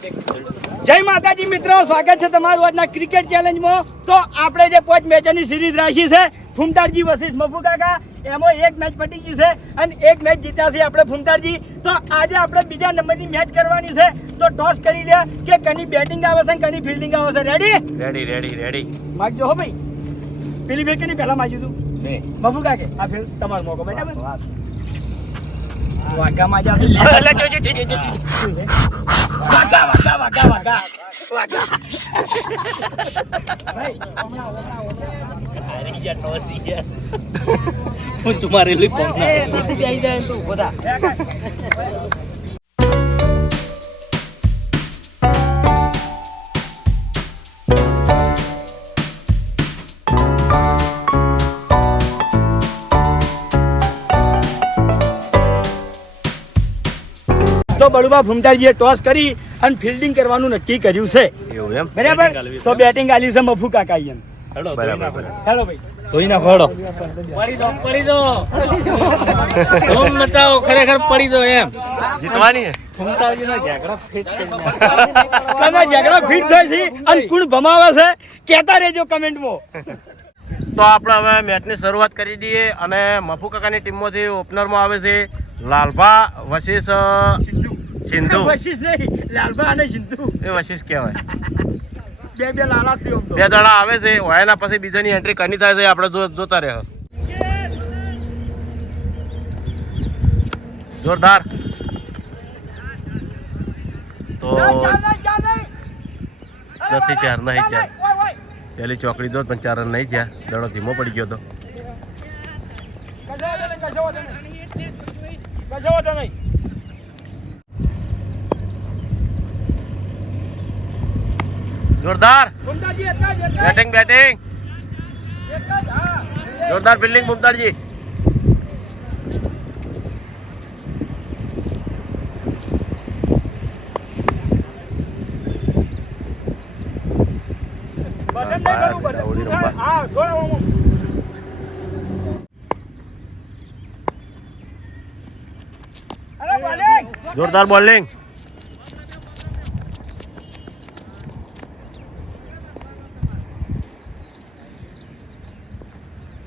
જય માતાજી મિત્રો, સ્વાગત છે તમારું આજના ક્રિકેટ ચેલેન્જમાં. તો આપણે જે 5 મેચની સિરીઝ રાખી છે ફૂમતાળજી વર્સિસ મફુ કાકા, એમાં એક મેચ પતી ગઈ છે અને એક મેચ જીત્યા છે આપણે ફૂમતાળજી. તો આજે આપણે બીજા નંબરની મેચ કરવાની છે. તો ટોસ કરી લે કે કની બેટિંગ આવે છે કની ફિલ્ડિંગ આવે છે. રેડી? માગજો હો ભાઈ. પેલી ફેર કની પહેલા માગ્યું તું મફુ કાકે, આ ફેર તમારો મોકો. બરાબર, વાગા માજા છે. तुम्हारे लिए कौन તો બળુબા ફૂમતાળજીએ ટોસ કરી અને ફિલ્ડિંગ કરવાનું નક્કી કર્યું છે. એવું એમ? બરાબર, તો બેટિંગ આલી છે મફુ કાકા. હેલો ભાઈ, ધોઈ ના ફોડો. પડી દો ધૂમ મચાવો, ખરેખર પડી દો. એમ જીતવાની છે. ફૂમતાળજીનો ઝઘડો ફિટ થઈ જાય. તમે ઝઘડો ફિટ થાય છે અને કોણ ભમાવે છે કહેતા રહેજો કમેન્ટમાં. તો આપણે હવે મેચની શરૂઆત કરી દઈએ અને મફુ કાકાની ટીમમાંથી ઓપનરમાં આવે છે લાલભા વશિષ સિંધુ. વશિષ નહીં, લાલભા અને સિંધુ. એ વશિષ કહેવાય. બે લાલા છે. બે દડા આવે છે. એના પછી બીજાની એન્ટ્રી કની થાય છે આપણે જોતા રહે. જોરદાર. તો નથી ચાર. પેલી ચોકડી દો પણ 4 રન નહીં થયા. દડો ધીમો પડી ગયો હતો. જોરદાર બેટિંગ. જોરદાર ફિલ્ડિંગ ફૂમતાળજી. જોરદાર બોલિંગ.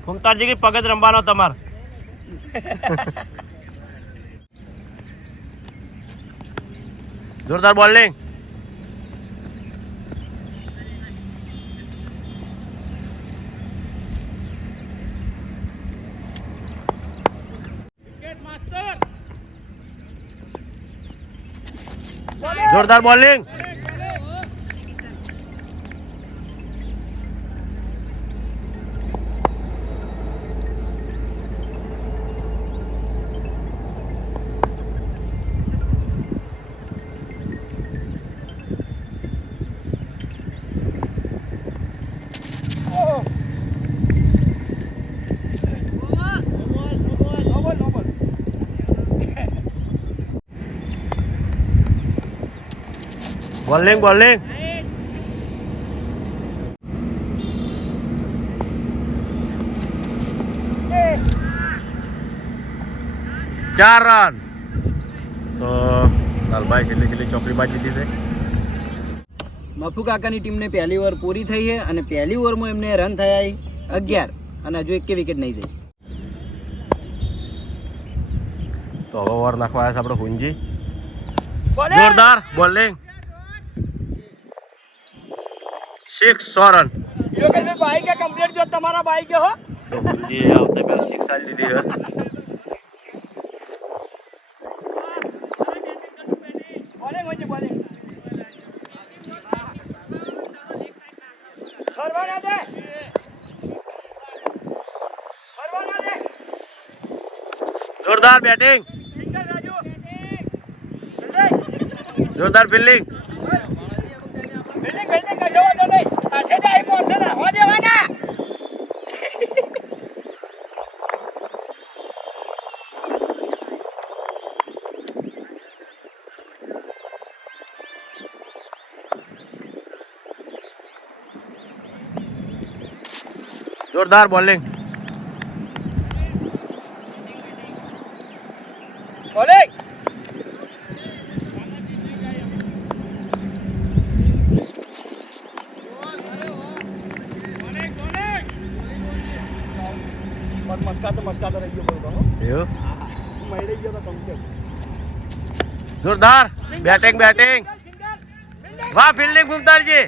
ફૂમતાળજી की પગત રમવાનો તમાર. જોરદાર બોલિંગ. જોરદાર બોલિંગ. બોલિંગ. 4 રન. તો લાલભાઈ છેલ્લી ચોકડી બાજી દીધી. મફુ કાકાની ટીમને પહેલી ઓવર પૂરી થઈ છે અને પહેલી ઓવરમાં એમને રન થયા 11 અને હજુ 1 વિકેટ નહીં થઈ. તો હવે ઓવર નાખવા આવ્યા છે આપણે હુંજી. જોરદાર બોલિંગ. 6 રન. બાઈક કમ્પ્લીટ જો તમારા બાઈક હો. તો હુંજી આવતા પહેલા 6 આલી દીધી છે. જોરદાર બેટિંગ. જોરદાર ફિલ્ડિંગ. जोरदार बॉलिंग મસ્કાતો રહી ગયો બોલતો એવું મળી ગયો તો કમ જોરદાર બેટિંગ બેટિંગ વાહ ફિલ્ડિંગ ફૂમતારજી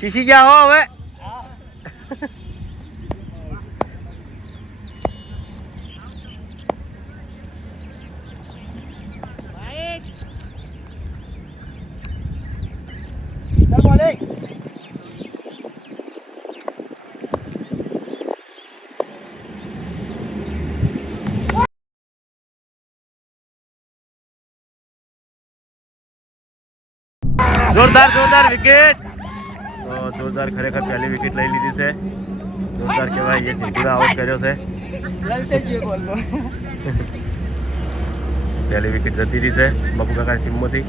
શીશી ગયા હો હવે જોરદાર જોરદાર વિકેટ તો જોરદાર ખરેખર પહેલી વિકેટ લઈ લીધી છે જોરદાર કહેવાય એ સિંધુને આઉટ કર્યો છે પહેલી વિકેટ જતી રહી છે મફુ કાકાની ટીમમાંથી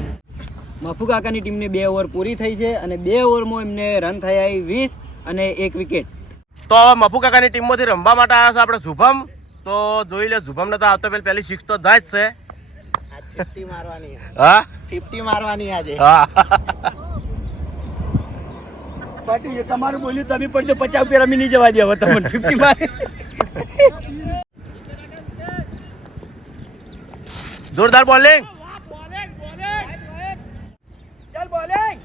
મફુ કાકાની ટીમને 2 ઓવર પૂરી થઈ છે અને 2 ઓવરમાં એમને રન થયા 20 અને 1 વિકેટ. તો હવે મફુ કાકાની ટીમમાંથી રમવા માટે આવ્યા છે આપણે શુભમ. તો જોઈ લે શુભમ ને તો આવતો પહેલી 6 તો જાય જ છે. 50 મારવાની હા 50 મારવાની આજે. હા પાટી તમારું બોલ્યું તમે પણ 50 રૂપિયા રમી નહીં જવા દે હવે તમને 50 મારે. જોરદાર બોલિંગ. ચાલ બોલિંગ.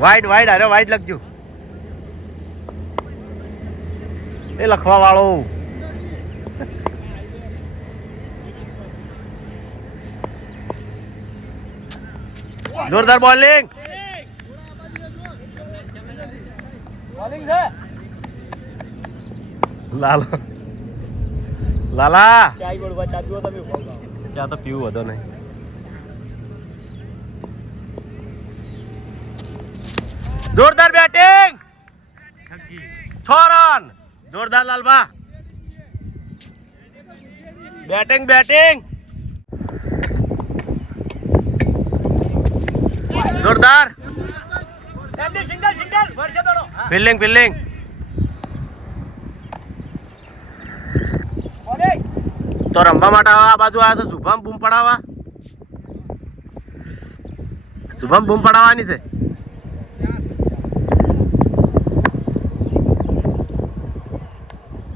વાઈડ વાઈડ અરે વાઈડ લખજો એ લખવા વાળો. જોરદાર બોલિંગ. બોલિંગ છે લાલા લાલા ચાય બોલવા ચા પીવો તમે ચા તો પીવું વધો નહીં. જોરદાર બેટિંગ 6 રન. જોરદાર લાલબા બેટિંગ બેટિંગ જોરદાર સિંગલ સિંગલ સિંગલ વર્ષે દોડો. ફિલ્ડિંગ ફિલ્ડિંગ બોલિંગ તો રમવા માટે આ બાજુ આવ્યા છે શુભમ બૂમ પડાવવા. શુભમ બૂમ પડાવવાની છે.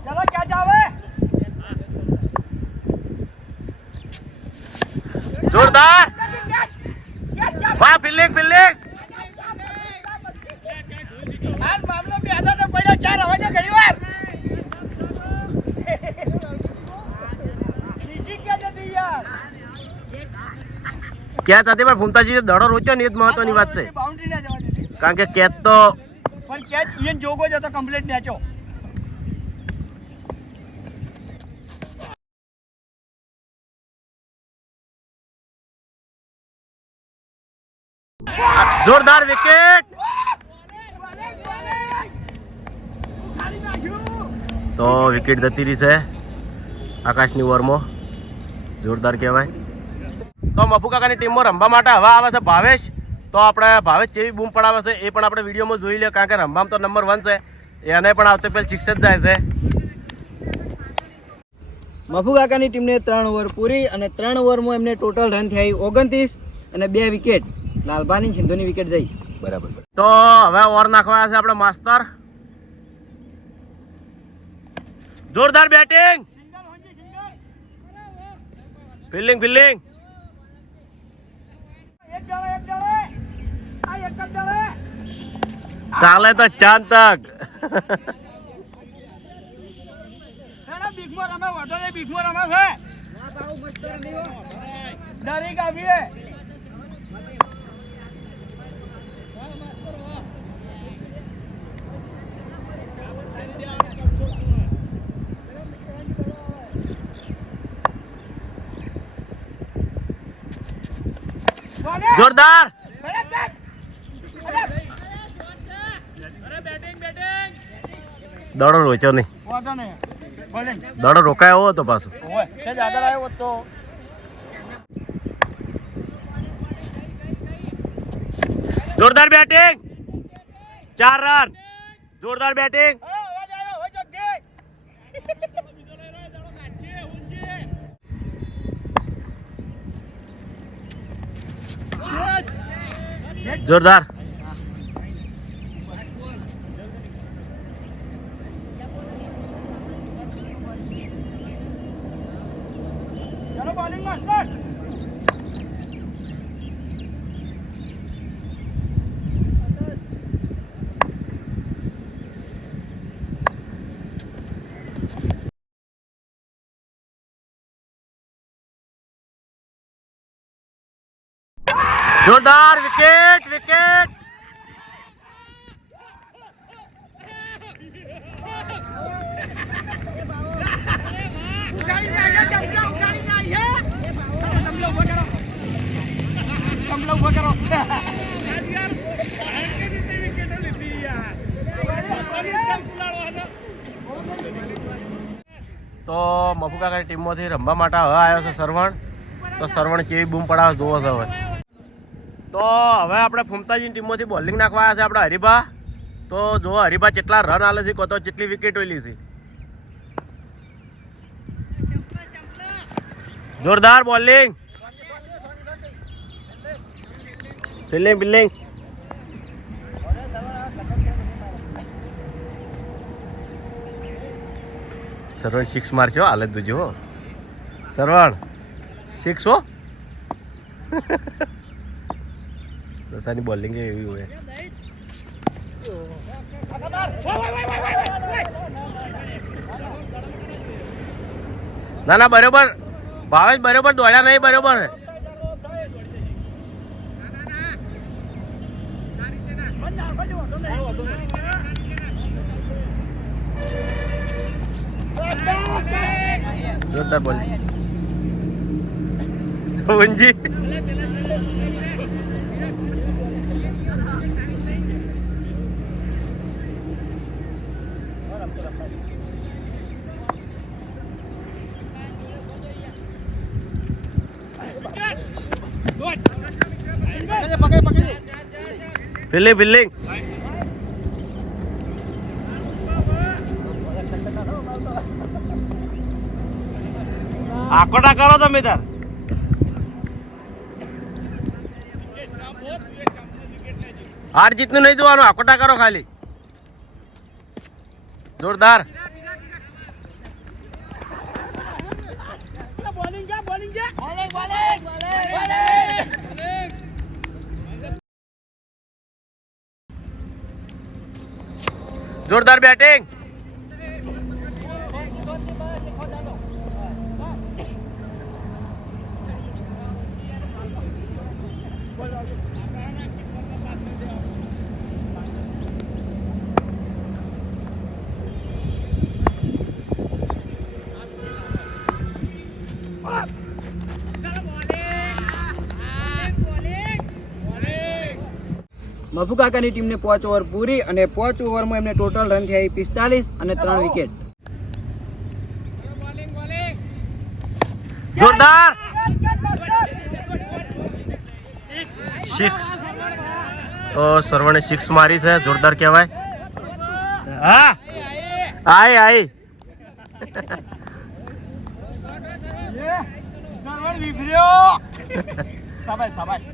ચલો ક્યાં જાવે. જોરદાર વાહ ફિલ્ડિંગ ફિલ્ડિંગ હાલ મામલો બેઠો તો પડ્યો 4 હવે ઘણી વાર બીજી ક્યાં જતી યાર. કેચ હતી પણ ફૂમતાજી દડો રોચ્યો ને એ જ મહત્વની વાત છે. બાઉન્ડ્રી ના જવા દીધી કારણ કે કેચ તો પણ કેચ ઈયન જોગો જ હતો કમ્પ્લીટ નેચો. જોરદાર વિકેટ. તો વિકેટ જતી રહી છે આકાશની ઓવરમાં. જોરદાર કહેવાય. તો મફુ કાકાની ટીમમાં રમવા માટે હવે આવે છે ભાવેશ. તો આપણે ભાવેશ જેવી બૂમ પડાવે છે એ પણ આપણે વિડીયોમાં જોઈ લે કારણ કે રમવામાં તો નંબર 1 છે. એને પણ આવતો પહેલ 6 જ જાય છે. મફુ કાકાની ટીમને 3 ઓવર પૂરી અને 3 ઓવરમાં એમને ટોટલ રન થયા 29 અને 2 વિકેટ. લાલબાની સિંધુની વિકેટ જઈ. બરાબર. તો હવે ઓવર નાખવા છે આપણે માસ્તર. જોરદાર બેટિંગ ફિલ્ડિંગ ફિલ્ડિંગ એક જણે આ એક જ જણે ચાલે તો ચાંદ તક. એના બીગમાં રમે વધો ને બીગમાં રમે છે ડરી કાવીએ. જોરદાર દડો રોચ્યો નહીં. વાંધો નહીં બોલિંગ દડો રોકાયો હતો પાછો. ઓય સેજ આગળ આવ્યો હોત તો જોરદાર બેટિંગ 4 રન. જોરદાર બેટિંગ અવાજ આવ્યો હોય જગ્ગે. જોરદાર. ચલો બોલિંગ માસ્ટર. જોરદાર વિકેટ વિકેટ. ઉગાડીને આવ્યા, જમલા ઉગાડીને આવ્યા. જમલા ઊભા કરો. જમલા ઊભા કરો. તો મફુકાકાની ટીમમાંથી રમવા માટે હવે આવ્યો છે સરવણ. તો સરવણ કેવી બૂમ પડાવે જોવો છે હવે. તો હવે આપણે ફૂમતાજીની ટીમમાંથી બોલિંગ નાખવા આવ્યા છે આપણે હરીભા. તો જો હરીભા કેટલા રન આલે છે, તો કેટલી વિકેટ ઓલી છે. જોરદાર બોલિંગ. Fielding building. સરવણ 6 મારશે હાલત જોજો. સરવણ 6 હો. દસાની બોલિંગ એવી હોય. ના ના બરોબર ભાવેશ, બરોબર દોડ્યા નહીં, બરોબર. જોરદાર બોલિંગ. ઊંજી. Fielding fielding. આકોટા કરો તમે તાર. હાર જીતનું નહીં જોવાનું, આકોટા કરો ખાલી. જોરદાર. બોલિંગ છે, બોલિંગ છે. જોરદાર બેટિંગ. મફુ કાકાની ટીમને 5 ઓવર પૂરી અને 5 ઓવરમાં એમને ટોટલ રન થયા 45 અને 3 વિકેટ. જોરદાર. 6. તો સરવણે 6 મારી છે, જોરદાર કહેવાય. હા આય આય. સરવણ વિફર્યો. શાબાશ શાબાશ.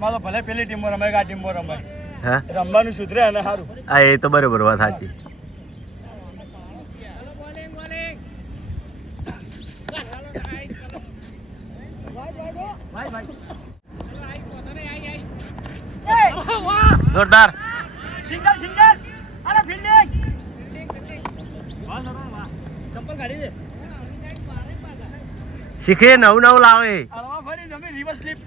મારો ભલે પેલી ટીમમાં રમાય કે આ ટીમમાં રમાય, હા રમવાનું સુધરે અને સારું. આ એ તો બરોબર વાત સાચી. જોરદાર. Single single. અરે ફિલ્ડિંગ. શીખે નવું નવું લાવે. હળવા ફરી જમી રિવર્સ સ્લીપ.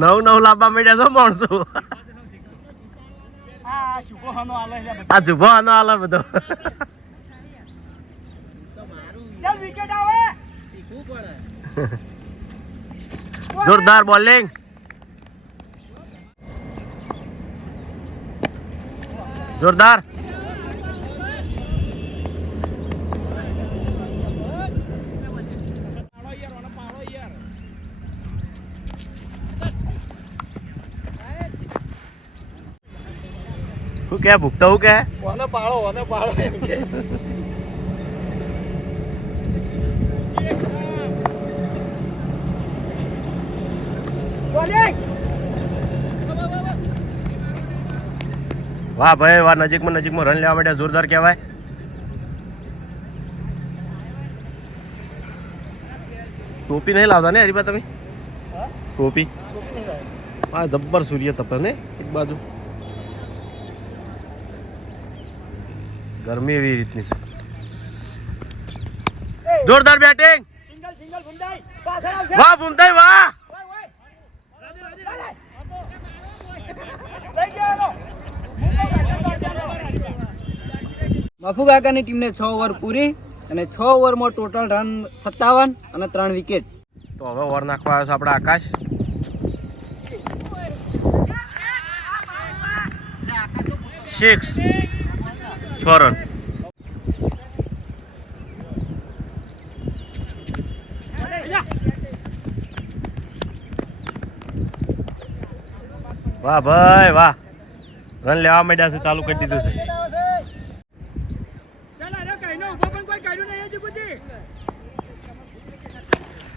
નવું નવું લાવવા માંડ્યા છો માણસો. આ શુભો હાનો આલે છે બધો. આ જુભો આનો આલે બધો. ચાલ વિકેટ આવે. જોરદાર બોલિંગ. જોરદાર. શું કે ભૂખતા હું કે ઓને પાડો એમ કે. વાહ ભાઈ વાહ, નજીકમાં રન લેવા માટે જોરદાર કહેવાય. ટોપી નહીં લાવતા ને હરીબા તમે? ટોપી હા, જબ્બર સૂર્ય તપે ને એક બાજુ, ગરમી એવી રીતની છે. જોરદાર બેટિંગ. વાહ ભૂમતાઈ વાહ. મફુ કાકાની ટીમને 6 ઓવર પૂરી અને 6 ઓવરમાં ટોટલ રન 57 અને 3 વિકેટ. તો હવે ઓવર નાખવા આવ્યો છે આપણા આકાશ. Six 6 run. વાહ ભાઈ વાહ, રન લેવા માંડ્યા છે, ચાલુ કરી દીધું છે.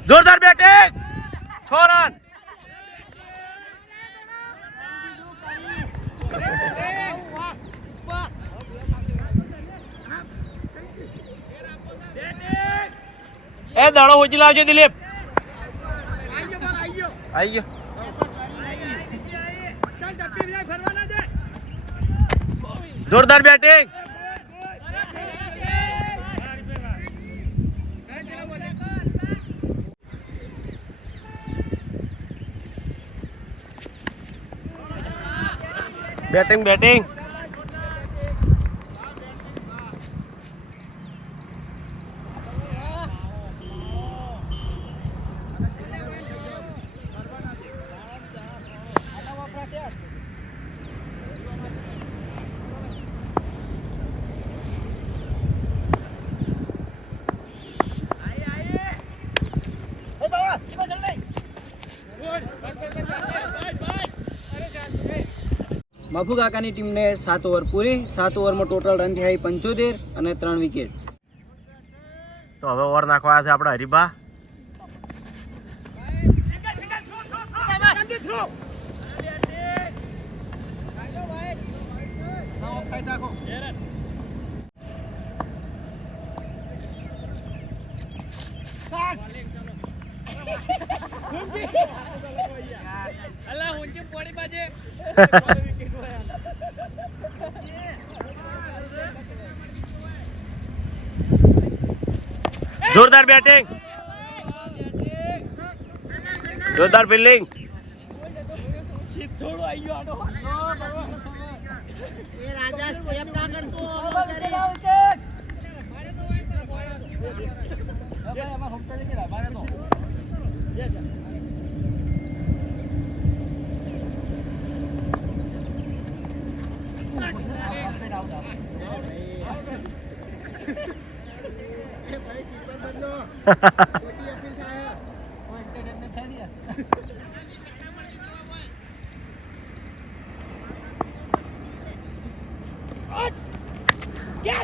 જોરદાર બેટિંગ, 6 રન. એ દાડો ઓછી લાવજો દિલીપ. આઈ ગયો. જોરદાર બેટિંગ. બેટિંગ. મફુ કાકાની ટીમને 7 ઓવર પૂરી, 7 ઓવરમાં ટોટલ રન થયા 75 અને 3 વિકેટ. તો હવે ઓવર નાખવા આવ્યા છે આપણા હરીબા. જોરદાર બેટિંગ, જોરદાર ફિલ્ડિંગ.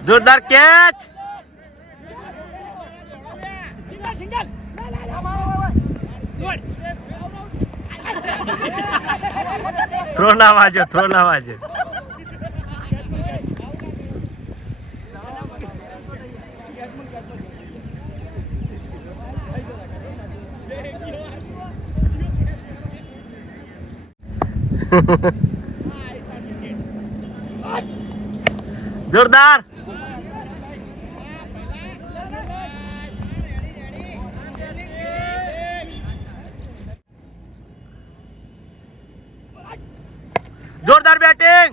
જોરદાર કેચ. થ્રો ના વાજો. જોરદાર. જોરદાર બેટિંગ.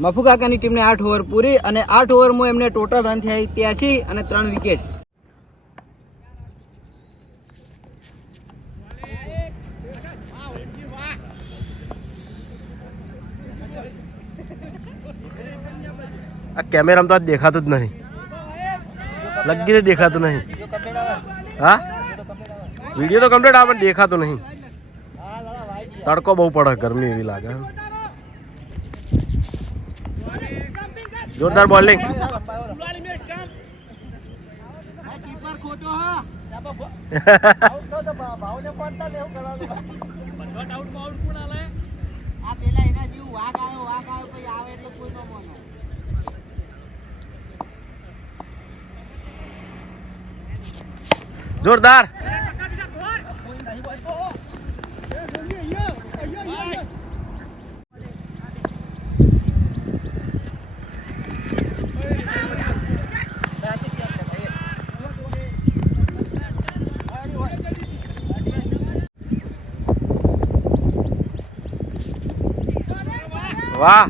મફુ કાકાની ટીમને 8 ઓવર પૂરી અને 8 ઓવરમાં એમને ટોટલ રન થયા 83 અને 3 વિકેટ. આ કેમેરામાં તો આજ દેખાતું જ નહીં, લગીને દેખાતું નહીં. હા, વિડીયો તો કમ્પ્લીટ આવે પણ દેખાતું નહીં. તડકો બહુ પડે, ગરમી એવી લાગે. જોરદાર બોલિંગ. જોરદાર. વાહ.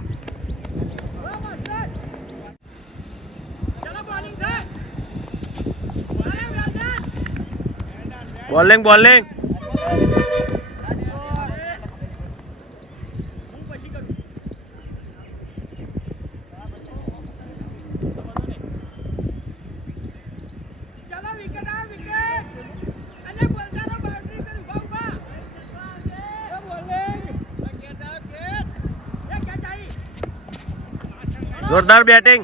Bowling bowling. જોરદાર બેટિંગ.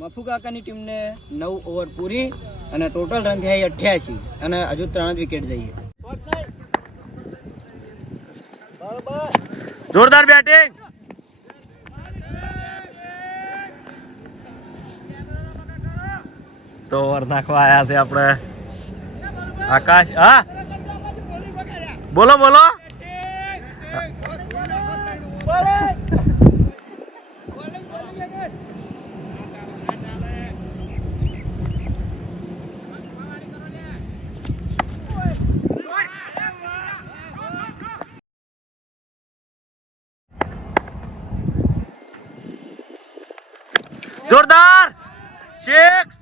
મફુ કાકાની ટીમને 9 ઓવર પૂરી અને ટોટલ રન થયા 88 અને હજુ 3 જ વિકેટ જઈએ. જોરદાર બેટિંગ. તો ઓવર નાખવા આયા છે આપણે આકાશ. હા બોલો બોલો. જોરદાર સિક્સ.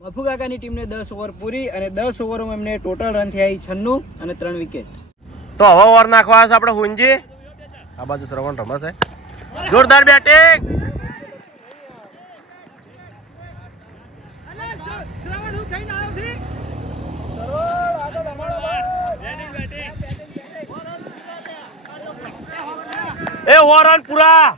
મફુ કાકાની ટીમને 10 ઓવર પૂરી અને 10 ઓવરમાં એમને ટોટલ રન થયા 96 અને 3 વિકેટ. તો હવે ઓવર નાખવા છે આપણે હુંજી. આ બાજુ શ્રવણ રમશે. જોરદાર બેટિંગ. એ ઓવર પૂરા.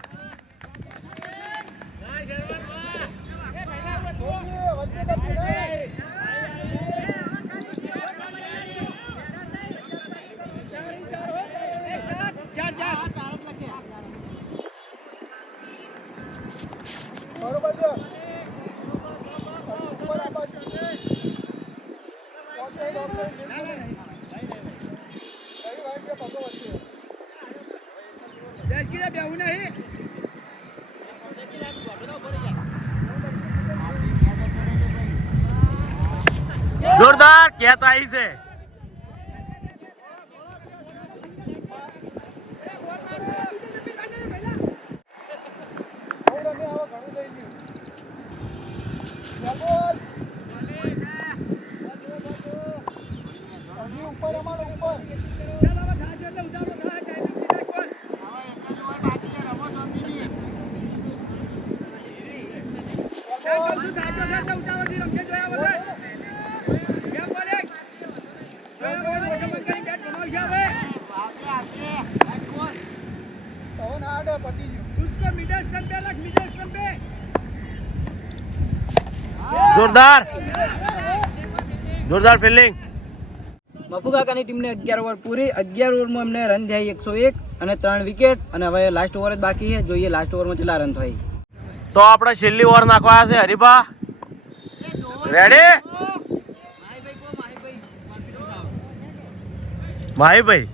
જોરદાર કેચ આવી છે. જોરદાર જોરદાર ફિલ્ડિંગ. મફુ કાકાની ટીમને 11 ઓવર પૂરી, 11 ઓવરમાં એમને રન થયા 101 અને 3 વિકેટ. અને હવે લાસ્ટ ઓવર જ બાકી છે, જોઈએ લાસ્ટ ઓવરમાં કેટલા રન થાય. તો આપણે છેલ્લી ઓવર નાખવા છે હરીભા. રેડી માહીભાઈ.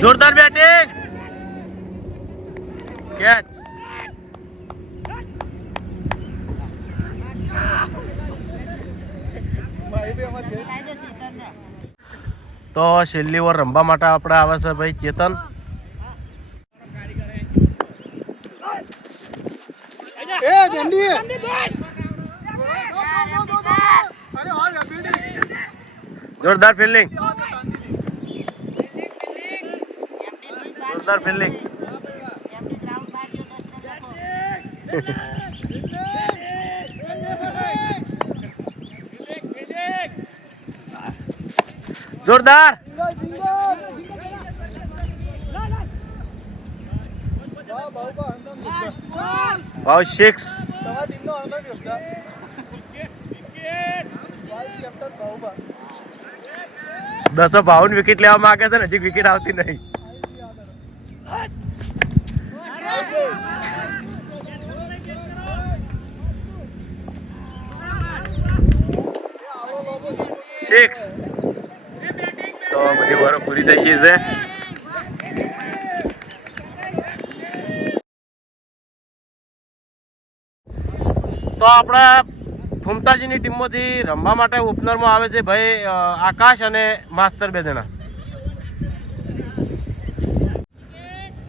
જોરદાર બેટિંગ, કેચ. તો છેલ્લી ઓવર રમવા માટે આપણે આવે છે ભાઈ ચેતન. જોરદાર ફિલ્ડિંગ, જોરદાર ફિલ્ડિંગ. જોરદાર. ભાવ 6. 1052 વિકેટ લેવા માંગે છે ને, હજી વિકેટ આવતી નહીં. સિક્સ. તો બધી ઓવરો પૂરી થઈ ગઈ છે. તો આપણા ફૂમતાજીની ટીમમાંથી રમવા માટે ઓપનરમાં આવે છે ભાઈ આકાશ અને માસ્તર, 2 જણા.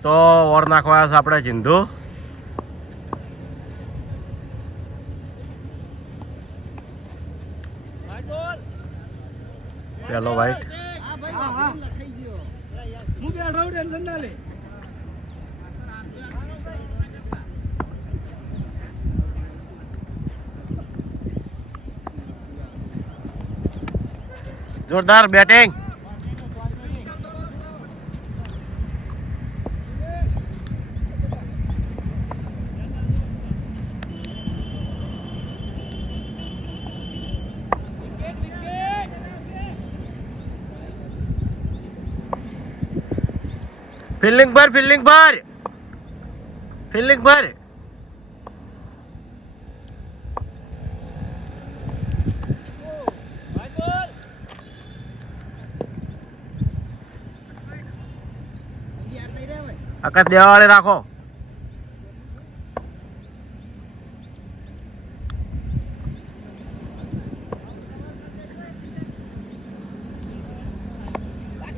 તો ઓર નાખવા છે આપણે સિંધુ. પેલો વાઈટ. જોરદાર બેટિંગ. ફિલ્ડિંગ પર, ફિલ્ડિંગ પર, ફિલ્ડિંગ પર. આકાશ દેવાવાળે રાખો.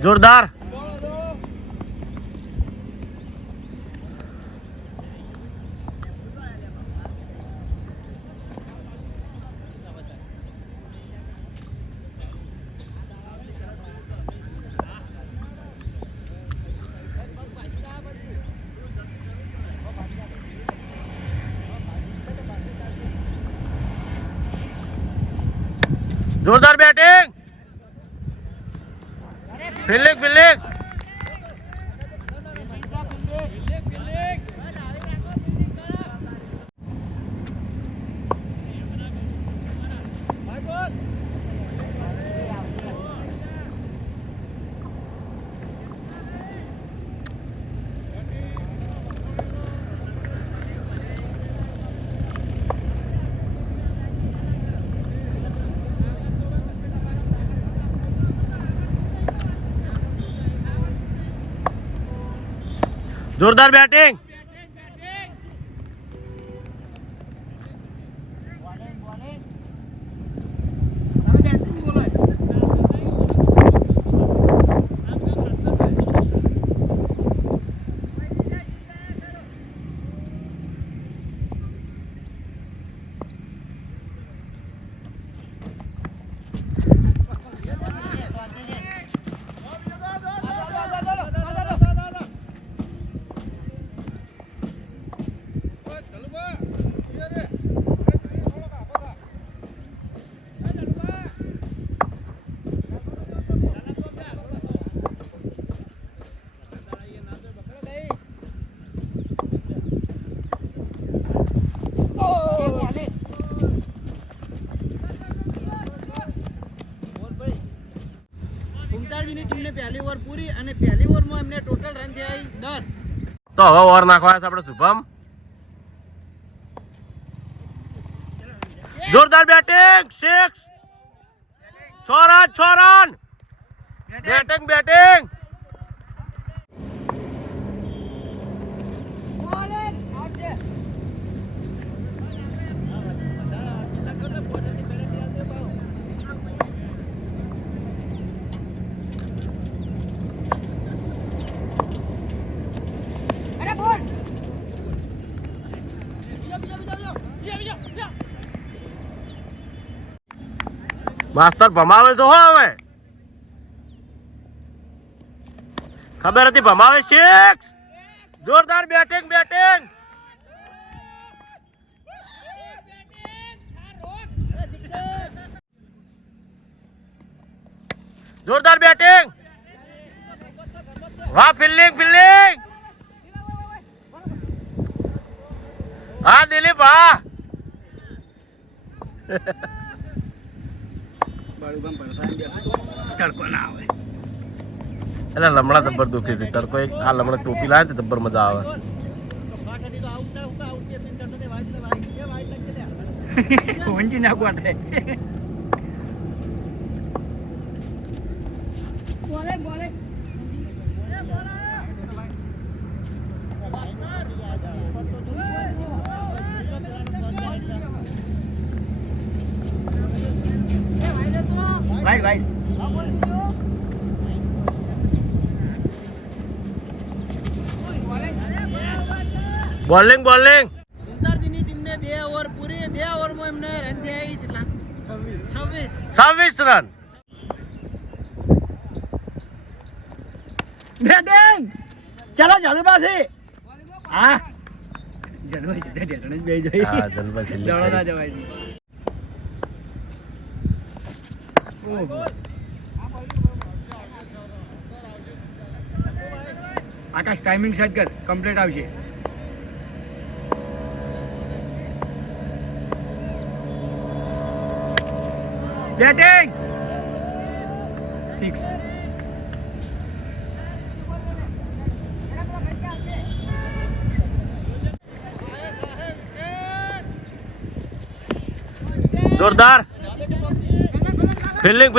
જોરદાર. જોરદાર બેટિંગ, ફિલ્ડિંગ, ફિલ્ડિંગ. જોરદાર બેટિંગ. ઉમતાળજીની ટીમને પહેલી ઓવર પૂરી અને પહેલી ઓવરમાં એમને ટોટલ રન થયા 10. તો હવે ઓવર નાખવા છે આપણે શુભમ. જોરદાર બેટિંગ 6 6 રન બેટિંગ માસ્તર ભમાવે તો હો હવે ખબર હતી ભમાવે 6 જોરદાર બેટિંગ જોરદાર બેટિંગ વાહ ફિલ્ડિંગ હા દિલીપ હા તડકો ના આવે એટલે લમણા જબ્બર દુખી છે તડકો એક આ લમણા ટોપી લાવે તો જબ્બર મજા આવે વંચી નાખવા થાય ભાઈ બોલિંગ ઉમતાળજીની ટીમને 2 ઓવર પૂરી 2 ઓવરમાં એમને રન થયા કેટલા 26 રન બેટિંગ ચલો જલબાસી હા જલબાઈ છે ડેટણ જ બેહી જાય હા જલબા છેલ્લી દડો ના કરી. જવાય આકાશ ટાઈમિંગ સેટ કર કમ્પ્લીટ આવશે બેટિંગ 6 જોરદાર ફિલ્ડિંગ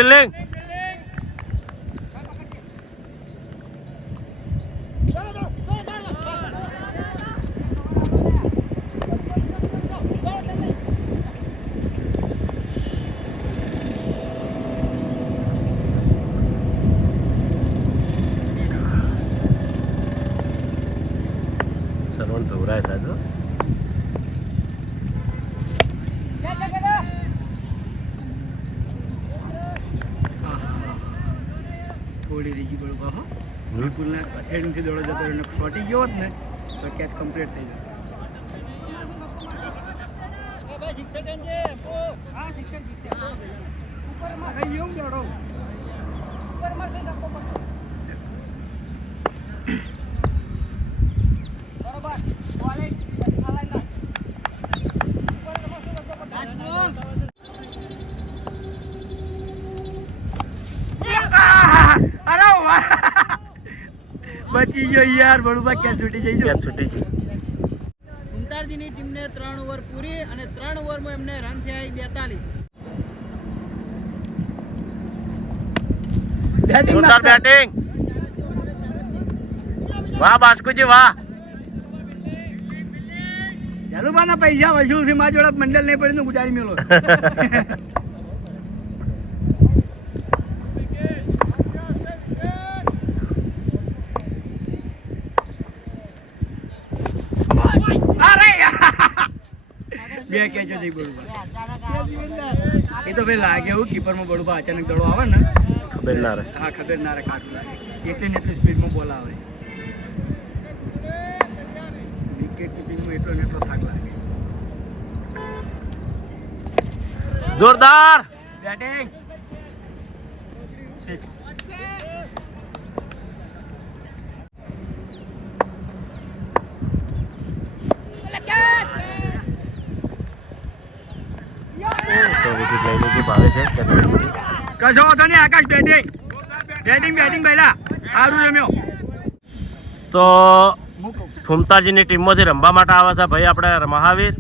સરવણ ધોરાય સાજો થોડી રીજી બળવા હો વિપુલના અથેડુંથી દોડો જતો એને શોટી ગયો હોત ને તો કેચ કમ્પ્લીટ થઈ જાય અરે વાહ બચી ગયો યાર બળુબા ક્યાં છૂટી જઈ કેચ છૂટી ગઈ ઉમતાળજીની ટીમને 3 ઓવર પૂરી અને 3 ઓવરમાં એમને રન થયા 42. જોરદાર બેટિંગ વાહ બાસ્કુજી વાહ જલુબાના પૈસા વસૂલ છે મારા જોડે મંડળ નહીં પડ્યું ગુજારી મેલો બે કેચો થઈ બળુબા એ તો ભાઈ લાગે એવું કીપરમાં બળુબા અચાનક દડો આવે ને ખબર ના રહે હા ખબર ના રહે કાઢું લાગે એટલી ને એટલી સ્પીડમાં બોલ આવે વિકેટ કીપિંગમાં એટલો ને એટલો થાક લાગે જોરદાર બેટિંગ 6 તો વિકેટ લઈ લીધી ભાવેશ કશો વાંધો નહીં આકાશ બેટિંગ પહેલા સારું રમ્યો તો ફૂમતાજીની ટીમમાંથી રમવા માટે આવે છે ભાઈ આપણે મહાવીર.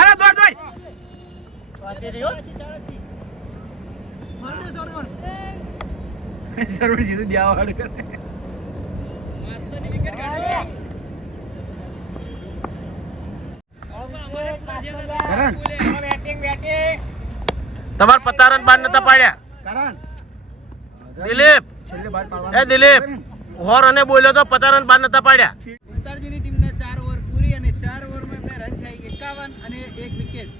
અરે દોડ સર્વર સીધું દેવા વાળું કરે. તમારે 50 રન બાર નતા પાડ્યા. કરણ દિલીપ છેલ્લે બાર પાડવાનું. એ દિલીપ હોર અને બોલ્યો તો 50 રન બાર નતા પાડ્યા. ઉત્તરજીની ટીમને 4 ઓવર પૂરી અને 4 ઓવરમાં એમને રન થાય 51 અને 1 વિકેટ.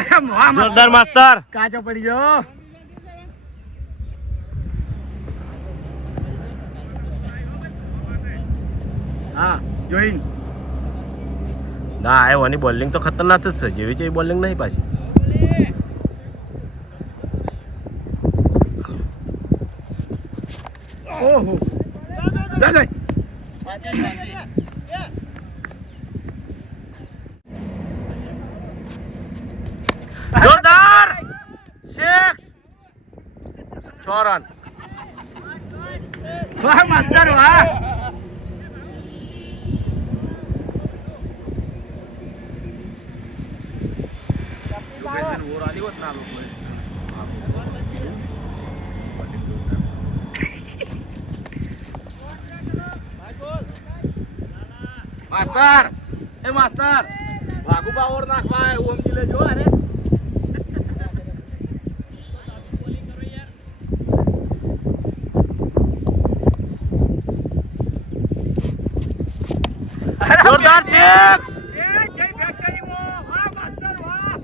અરે મોહા જોરદાર માસ્તર. કાચો પડી ગયો. હા જોઈન ના એવાની બોલિંગ તો ખતરનાક જ છે, જેવી છે એ બોલિંગ નહીં પાછી. ઓહો દાદા જોરદાર 6 રન. વાહ માસ્ટર વાહ. માસ્તર એ માસ્તર વાઘુ પાવર નાખવા ઓમ કિલે જો અરે જોરદાર 6. એ જય ફેક્ટરીમાં વાહ માસ્ટર વાહ.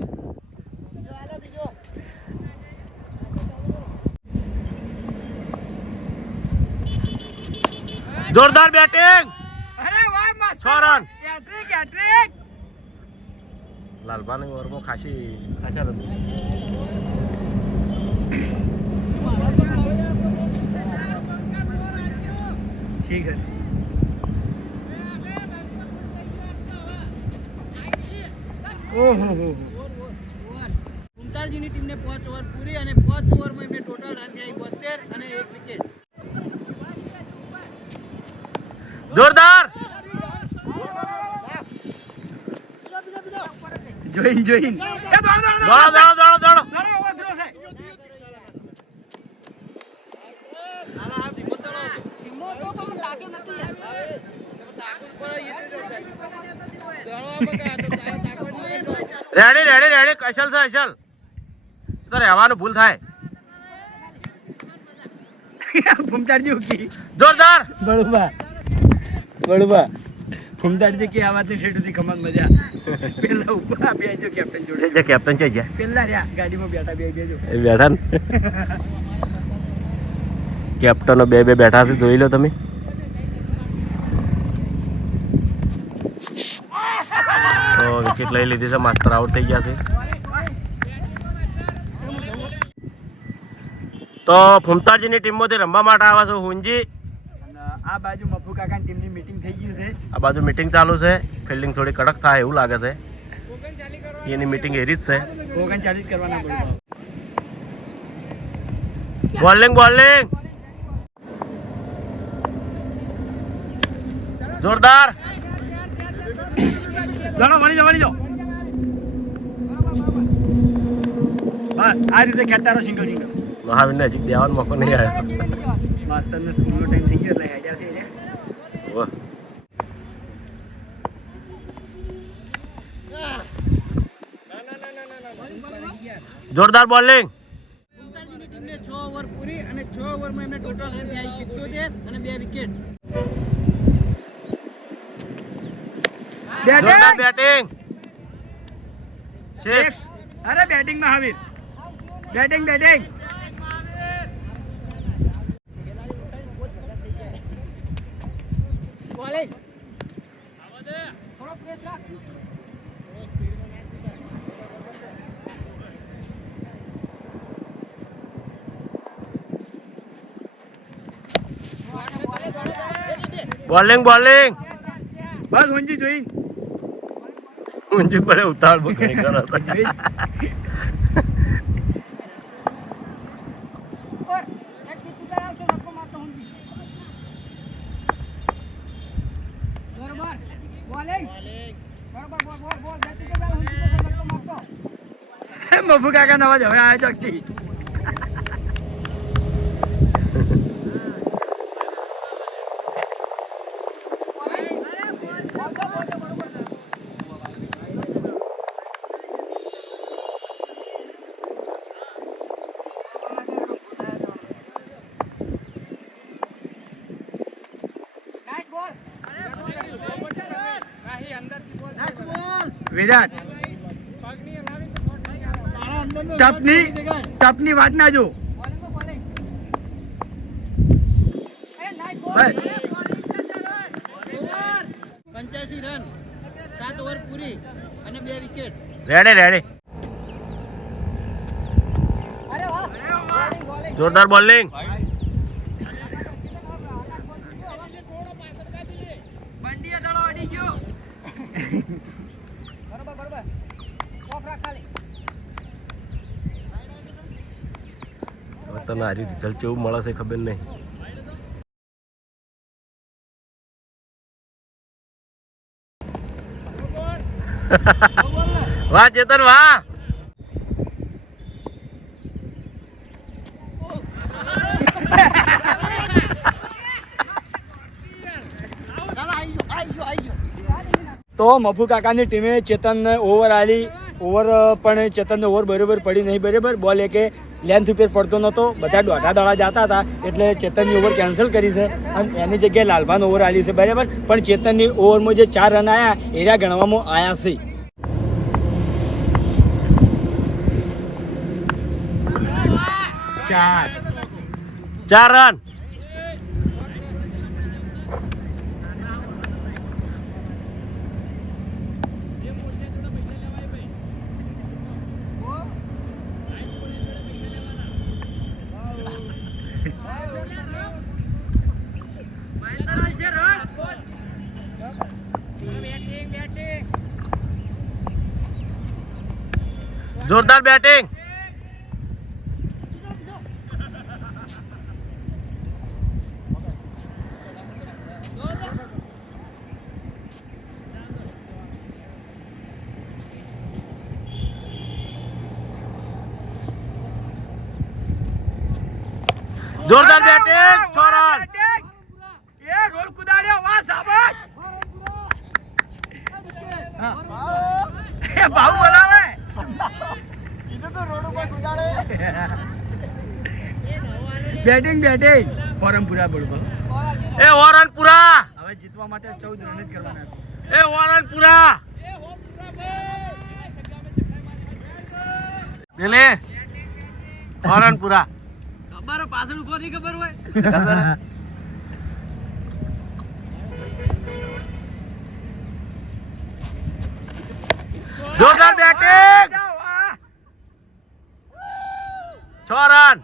જોરદાર બેટિંગ અરે વાહ માસ્ટર 6 રન. હેટ્રિક લાલભાની ઓવરમાં ખાસા રન. ઠીક છે. ઓહો હો ઉત્તરજીની ટીમને 5 ઓવર પૂરી અને 5 ઓવરમાં એમને ટોટલ રન થાય 72 અને 1 વિકેટ. જોરદાર જોઈન એ દોડ દોડો ઓવર થયો છે. રેડી અસલ છે અસલ તો રહેવાનું ભૂલ થાય. ફૂમતાડજી ઉકી જોરદાર બળુબા ફૂમતાડજી કે આ વાતની ઠેઠુથી ખમાન મજા. પેલા ઉપર આ બેજો કેપ્ટન જોડે જે કેપ્ટન છે જ્યાં પેલા રહ્યા ગાડીમાં બેઠા બેજો એ બેઠા ને કેપ્ટનો બે બેઠા છે, જોઈ લો તમે. તો વિકેટ લઈ લીધી છે, માસ્ટર આઉટ થઈ ગયા છે. તો ફૂમતાજીની ટીમમાંથી રમવા માટે આવે છે હુંજી. અને આ બાજુ મફુ કાકાની ટીમની મીટિંગ થઈ ગઈ છે. આ બાજુ મીટિંગ ચાલુ છે. ફિલ્ડિંગ થોડી કડક થાય એવું લાગે છે. એની મીટિંગ એરી જ છે. 39 કરવાના બળુબા. બોલિંગ જોરદાર. ચાલો વળી જાઓ બસ આ રીતે ખેંચતા સિંગલ મહાવીરને હજી દેવાનો મોકો નહીં આવ્યો. માસ્ટરને સ્કૂલનો ટાઈમ થઈ ગયો એટલે હેડ્યા છે વાહ. જોરદાર બોલિંગ. ઉત્તરજીની ટીમને 6 ઓવર પૂરી અને 6 ઓવરમાં એમને ટોટલ રન થાય 77 અને 2 વિકેટ. જોરદાર બેટિંગ 6. અરે બેટિંગમાં હાવીર બેટિંગ બોલિંગ બોલિંગ બસ ઊંજી જોઈ ઊંચી પડે ઉતાળ ઘણી કરો તો. મફુ કાકા નવા જ હવે આ જગતી વિરાટ ટપની વાત ના જો બસ 85 રન 7 ઓવર પૂરી અને 2 વિકેટ. રેડી રેડી જોરદાર બોલિંગ તને હારી રિઝલ્ટ કેવું મળે છે ખબર નહીં. વાહ ચેતન વાહ. તો મફુ કાકાની ટીમે ચેતનને ઓવર આલી ઓવર પણ ચેતનને ઓવર બરોબર પડી નહીં બરાબર બોલ કે લેન્થ ઉપર પડતો નહોતો બધા દોઢા દડા જતા હતા એટલે ચેતનની ઓવર કેન્સલ કરી છે અને એની જગ્યાએ લાલભાન ઓવર આલી છે બરાબર પણ ચેતનની ઓવરમાં જે 4 રન આવ્યા એરા ગણવામાં આવ્યા છે 4 રન. જોરદાર બેટિંગ. જોરદાર બેટિંગ 6 રન. એ ગોલ કુદાડ્યો વાહ શાબાશ એ બાહુ બોલાવે બેટિંગ ફોરમપુરા બોલબો એ ઓરનપુરા હવે જીતવા માટે 14 રન જ કરવાના એ ઓરનપુરા પેલે ઓરનપુરા ખબર પાછળ ઉભો નહીં ખબર હોય. જોરદાર બેટિંગ 6 રન.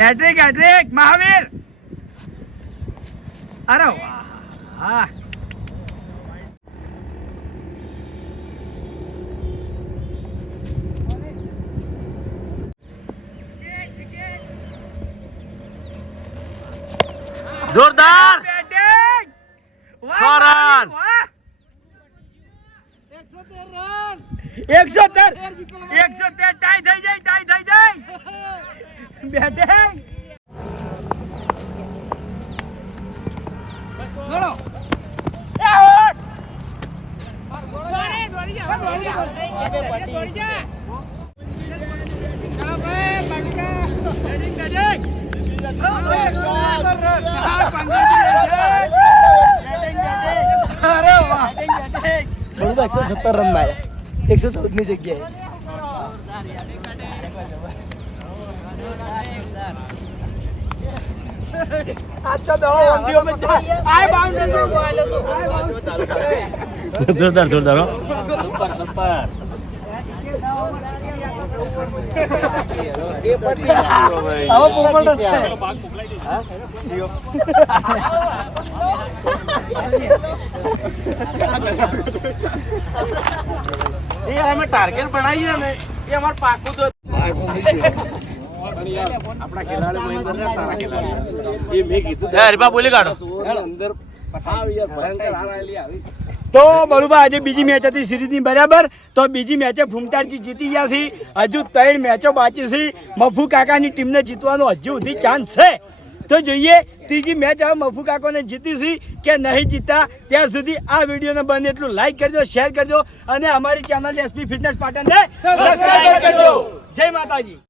હેટ્રિક મહાવીર અરે વાહ જોરદાર બેટિંગ 6 રન. 113 ટાઈ થઈ જાય બેટિંગ બરોબર 117 રન માર્યા 114 ની જગ્યાએ. જોરદાર હો. સુપર સુપર એ અમે ટાર્ગેટ બનાવીએ ને એ અમાર પાકું તો આપણા ખેલાડી મહેન્દ્ર ને તારા ખેલાડી એ મેં કીધું હરીફા બોલી કાઢો અંદર ભયંકર હારાયેલી આવી. તો બરોબર આજે બીજી મેચ હતી સિરીઝની બરાબર. તો બીજી મેચે ફૂમતાડજી જીતી ગયા છે. હજુ 3 મેચો બાકી છે. મફુ કાકાની ટીમને જીતવાનો હજુ સુધી ચાન્સ છે. તો જોઈએ ત્રીજી મેચ હવે મફુ કાકોને જીતી છે કે નહીં જીતતા. ત્યાર સુધી આ વિડીયોને બને એટલું લાઈક કરજો, શેર કરજો અને અમારી ચેનલ એસપી ફિટનેસ પાટણને સબસ્ક્રાઇબ કરજો. જય માતાજી.